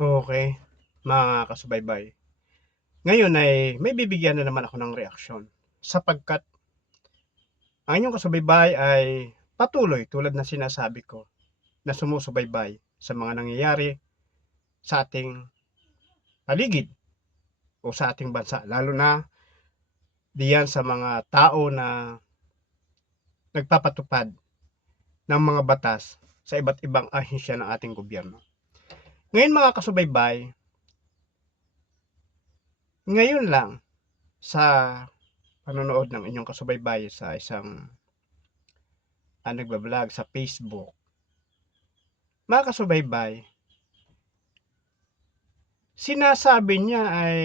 Okay, mga kasubaybay. Ngayon ay may bibigyan na naman ako ng reaksyon sapagkat ang inyong kasubaybay ay patuloy tulad ng sinasabi ko na sumusubaybay sa mga nangyayari sa ating paligid o sa ating bansa, lalo na diyan sa mga tao na nagpapatupad ng mga batas sa iba't ibang ahensya ng ating gobyerno. Ngayon mga kasubaybay, ngayon lang sa panonood ng inyong kasubaybay sa isang nagbablog sa Facebook, mga kasubaybay, sinasabi niya ay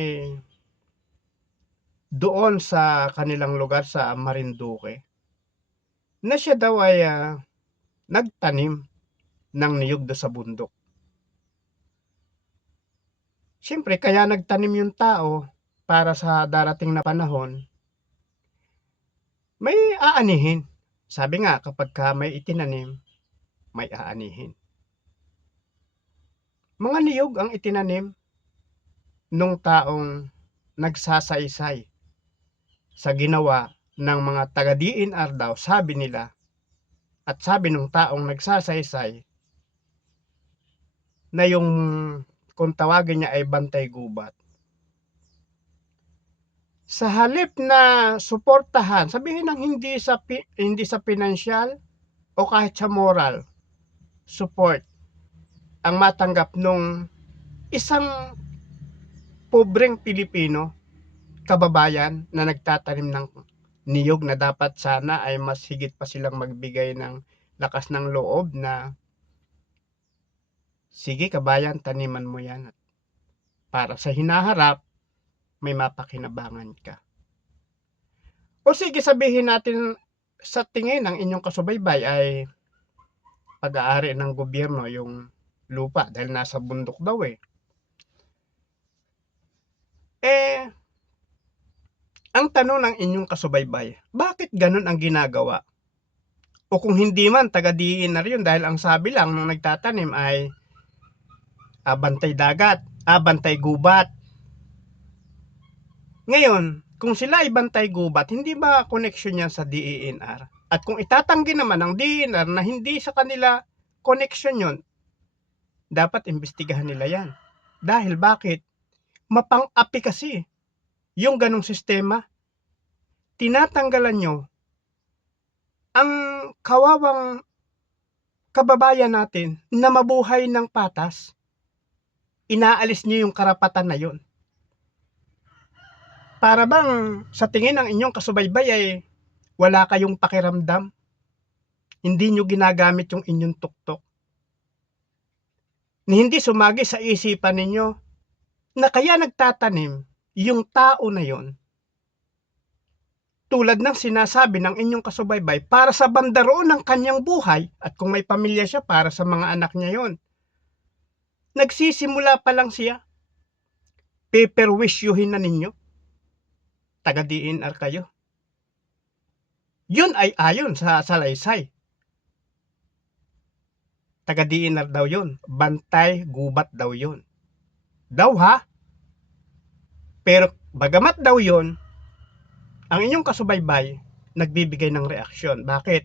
doon sa kanilang lugar sa Marinduque na siya daw ay nagtanim ng niyog doon sa bundok. Siyempre, kaya nagtanim yung tao para sa darating na panahon, may aanihin. Sabi nga, kapag ka may itinanim, may aanihin. Mga niyog ang itinanim nung taong nagsasaysay sa ginawa ng mga taga-DNR daw, sabi nila, at sabi nung taong nagsasaysay na yung kung tawagin niya ay bantay gubat. Sa halip na suportahan, sabihin ng hindi sa pinansyal o kahit sa moral support ang matanggap nung isang pobreng Pilipino kababayan na nagtatanim ng niyog na dapat sana ay mas higit pa silang magbigay ng lakas ng loob na sige kabayan, taniman mo yan para sa hinaharap may mapakinabangan ka. O sige, sabihin natin sa tingin ng inyong kasubaybay ay pag-aari ng gobyerno yung lupa dahil nasa bundok daw eh. Ang tanong ng inyong kasubaybay, bakit ganun ang ginagawa? O kung hindi man, taga-DNR yun dahil ang sabi lang nung nagtatanim ay bantay dagat, bantay gubat. Ngayon, kung sila ay bantay gubat, hindi ba connection yan sa DENR? At kung itatanggi naman ng DENR na hindi sa kanila connection yun, dapat imbestigahan nila yan. Dahil bakit? Mapang-api kasi yung ganong sistema. Tinatanggalan nyo ang kawawang kababayan natin na mabuhay ng patas. Inaalis nyo yung karapatan na yun. Para bang sa tingin ng inyong kasubaybay ay wala kayong pakiramdam? Hindi nyo ginagamit yung inyong tuktok? Hindi sumagi sa isipan ninyo na kaya nagtatanim yung tao na yon tulad ng sinasabi ng inyong kasubaybay para sa bandaroon ng kanyang buhay at kung may pamilya siya para sa mga anak niya yon. Nagsisimula pa lang siya. Paperwishyuhin na ninyo. Taga-DNR kayo. Yun ay ayon sa salaysay. Taga-DNR daw yun. Bantay gubat daw yun. Daw ha? Pero bagamat daw yun, ang inyong kasubaybay nagbibigay ng reaksyon. Bakit?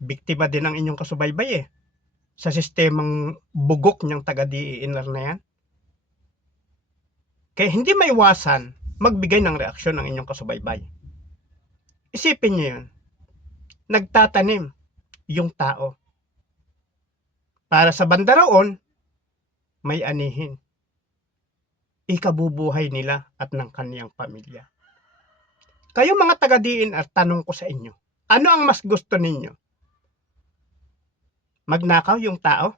Biktima din ang inyong kasubaybay eh. Sa sistemang bugok niyang taga-DNR na yan. Kaya hindi maiwasan magbigay ng reaksyon ng inyong kasubaybay. Isipin niyo yun. Nagtatanim yung tao. Para sa bandaroon, may anihin. Ikabubuhay nila at ng kaniyang pamilya. Kayo mga taga-DNR, tanong ko sa inyo, ano ang mas gusto ninyo? Magnakaw yung tao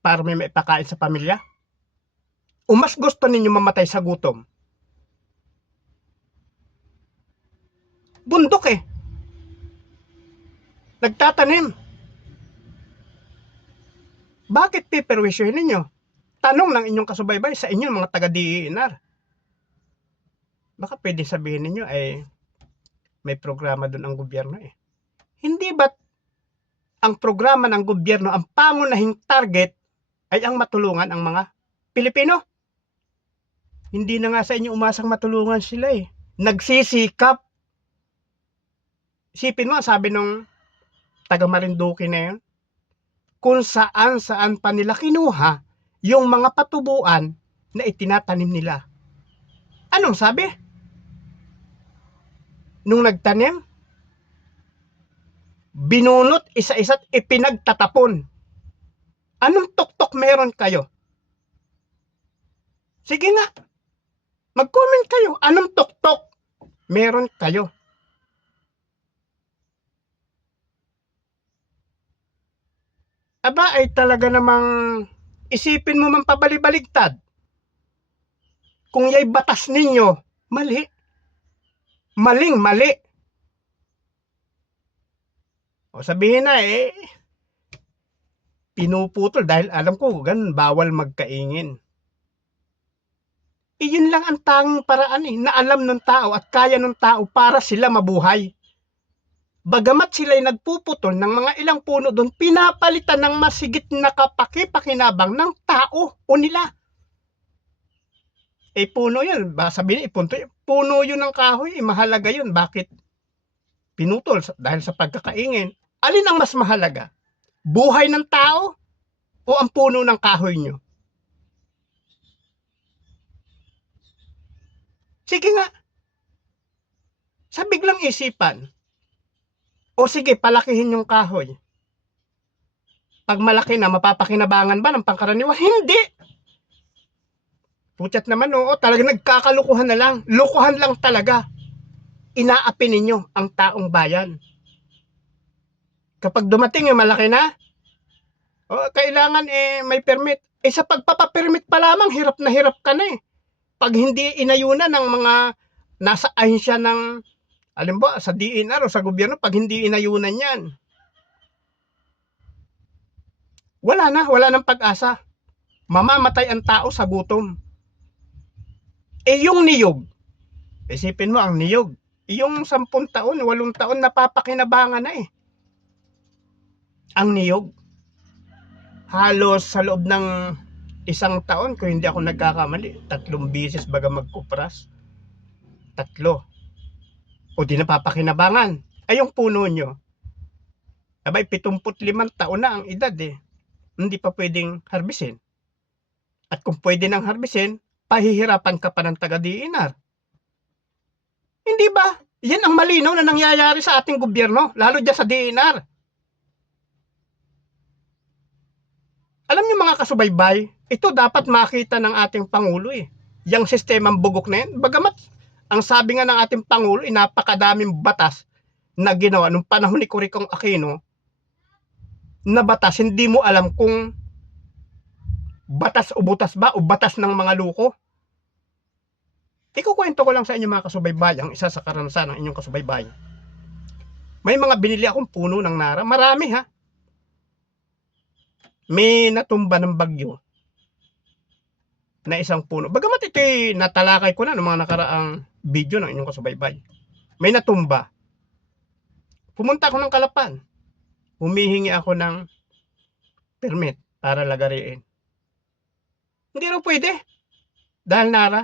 para may maipakain sa pamilya? O mas gusto ninyo mamatay sa gutom? Bundok eh. Nagtatanim. Bakit paperwishyuhin ninyo? Tanong ng inyong kasubaybay sa inyo mga taga-DENR. Baka pwede sabihin ninyo ay may programa doon ang gobyerno eh. Hindi ba't ang programa ng gobyerno ang pangunahing target ay ang matulungan ang mga Pilipino. Hindi na nga sa inyo umasang matulungan sila eh. Nagsisikap. Isipin mo, sabi nung taga Marinduque na yun, kung saan pa nila kinuha yung mga patubuan na itinatanim nila. Anong sabi? Nung nagtanim, binunot isa-isa't ipinagtatapon. Anong tuktok meron kayo? Sige nga, mag-comment kayo. Anong tuktok meron kayo? Aba ay talaga namang isipin mo man pabalibaligtad. Kung yay batas ninyo, mali. Maling-mali. O sabihin na pinuputol dahil alam ko ganun bawal magkaingin. Iyon lang ang tanging paraan na alam ng tao at kaya ng tao para sila mabuhay. Bagamat sila'y nagpuputol ng mga ilang puno doon, pinapalitan ng masigit na kapaki-pakinabang ng tao o nila. Puno yun. Sabihin, puno yun ng kahoy. Mahalaga yun. Bakit pinutol? Dahil sa pagkakaingin. Alin ang mas mahalaga? Buhay ng tao o ang puno ng kahoy nyo? Sige nga. Sa biglang isipan, o sige, palakihin yung kahoy. Pag malaki na, mapapakinabangan ba ng pangkaraniwan? Hindi. Putyat naman, oo, talaga nagkakalukuhan na lang. Lukuhan lang talaga. Inaapi ninyo ang taong bayan. Kapag dumating yung malaki na, kailangan may permit. Sa pagpapapermit pa lamang, hirap na hirap ka na eh. Pag hindi inayunan ng mga nasa ahensya ng alimbawa sa DNR o sa gobyerno, pag hindi inayunan yan, wala nang pag-asa. Mamamatay ang tao sa gutom. Yung niyog, isipin mo ang niyog, yung 10 taon, 8 taon napapakinabangan na eh. Ang niyog, halos sa loob ng 1 taon, kung hindi ako nagkakamali, 3 beses baga magkupras. 3. O di napapakinabangan. Ay yung puno nyo, abay 75 taon na ang edad eh. Hindi pa pwedeng harbisin. At kung pwede nang harbisin, pahihirapan ka pa ng taga-DNR. Hindi ba? Yan ang malinaw na nangyayari sa ating gobyerno, lalo dyan sa DNR. Alam niyo mga kasubaybay, ito dapat makita ng ating Pangulo eh. Yang sistemang bugok na yan, bagamat ang sabi nga ng ating Pangulo, napakadaming batas na ginawa nung panahon ni Cory Aquino, na batas, hindi mo alam kung batas o butas ba o batas ng mga luko. Ikukwento ko lang sa inyo mga kasubaybay, ang isa sa karanasan ng inyong kasubaybay. May mga binili akong puno ng nara, marami ha. May natumba ng bagyo na isang puno. Bagamat ito'y natalakay ko na ng mga nakaraang video ng inyong kasubaybay. May natumba. Pumunta ako ng Kalapan. Humihingi ako ng permit para lagariin. Hindi raw pwede. Dahil nara.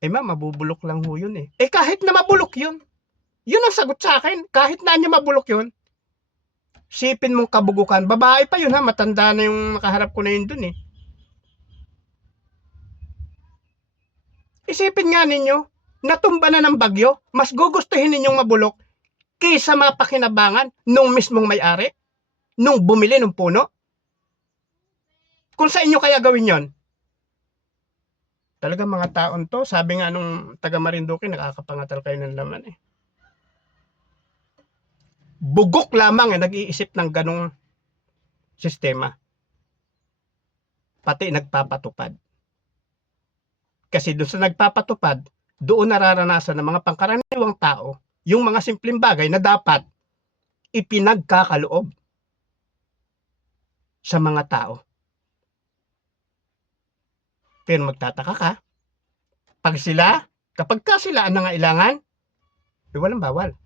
Ma'am, mabubulok lang ho yun eh. Kahit na mabulok yun. Yun ang sagot sa akin. Kahit na niya mabulok yun. Sipin mong kabugukan. Babae pa yun ha. Matanda na yung nakaharap ko na yun dun eh. Isipin nga ninyo, natumba na ng bagyo, mas gugustuhin ninyong mabulok kaysa mapakinabangan nung mismong may-ari, nung bumili ng puno. Kung sa inyo kaya gawin yon? Talaga mga taon to, sabi nga nung taga Marinduque, nakakapangatal kayo ng laman eh. Bugok lamang nag-iisip ng ganong sistema. Pati nagpapatupad. Kasi doon sa nagpapatupad, doon nararanasan ng mga pangkaraniwang tao yung mga simpleng bagay na dapat ipinagkakaloob sa mga tao. Pero magtataka ka, kapag sila ang nangailangan, walang bawal.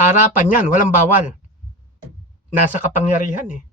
Harapan yan, walang bawal. Nasa kapangyarihan eh.